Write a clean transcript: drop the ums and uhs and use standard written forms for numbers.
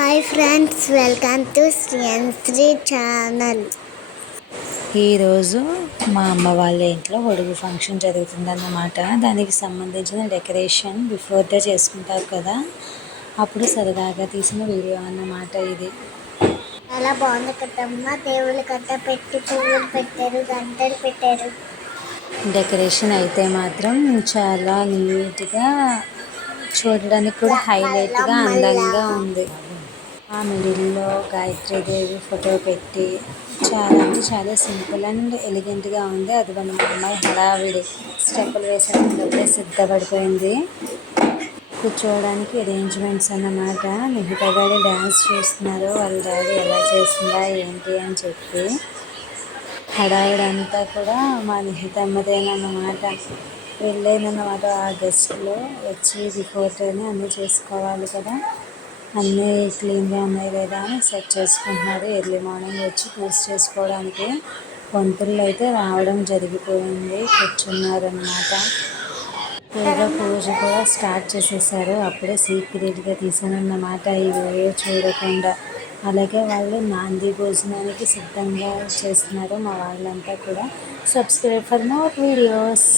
Hi friends, welcome to Sri channel. ఈరోజు మా అమ్మ వాళ్ళ ఇంట్లో ఒడుగు ఫంక్షన్ జరుగుతుందన్నమాట. దానికి సంబంధించిన డెకరేషన్ బిఫోర్ డే చేసుకుంటారు కదా, అప్పుడు సరదాగా తీసిన వీడియో అన్నమాట ఇది. చాలా బాగుంది కదమ్మా. దేవుళ్ళు కట్ట పెట్టి పువ్వులు పెట్టారు, గంటలు పెట్టారు. డెకరేషన్ అయితే మాత్రం చాలా నీట్గా, చూడడానికి కూడా హైలైట్గా అందంగా ఉంది. ఆ మిడిల్లో గాయత్రీదేవి ఫోటో పెట్టి చాలా అంటే చాలా సింపుల్ అండ్ ఎలిగెంట్గా ఉంది. అది మన అమ్మాయి హడావిడి స్టెప్పులు వేసేటప్పుడే సిద్ధపడిపోయింది. కూర్చోవడానికి అరేంజ్మెంట్స్ అన్నమాట. నిహిత గారు డ్యాన్స్ చూస్తున్నారు, వాళ్ళ డాడీ ఎలా చేస్తుందా ఏంటి అని చెప్పి. హడావిడంతా కూడా మా నిహితమ్మదేనన్నమాట. వెళ్ళేదన్నమాట. ఆ గెస్ట్లో వచ్చి బిఫోర్తోనే అన్నీ చేసుకోవాలి కదా, అన్నీ క్లీన్గా ఉన్నాయి లేదా అని సెట్ చేసుకుంటున్నారు. ఎర్లీ మార్నింగ్ వచ్చి పూజ చేసుకోవడానికి పంతులు అయితే రావడం జరిగిపోయింది, కూర్చున్నారన్నమాట. పూజ కూడా స్టార్ట్ చేసేసారు. అప్పుడే సీక్రెట్గా తీసానన్నమాట ఈ వీడియో చూడకుండా. అలాగే వాళ్ళు నాంది భోజనానికి సిద్ధంగా చేస్తున్నారు మా వాళ్ళంతా కూడా. Subscribe for more videos.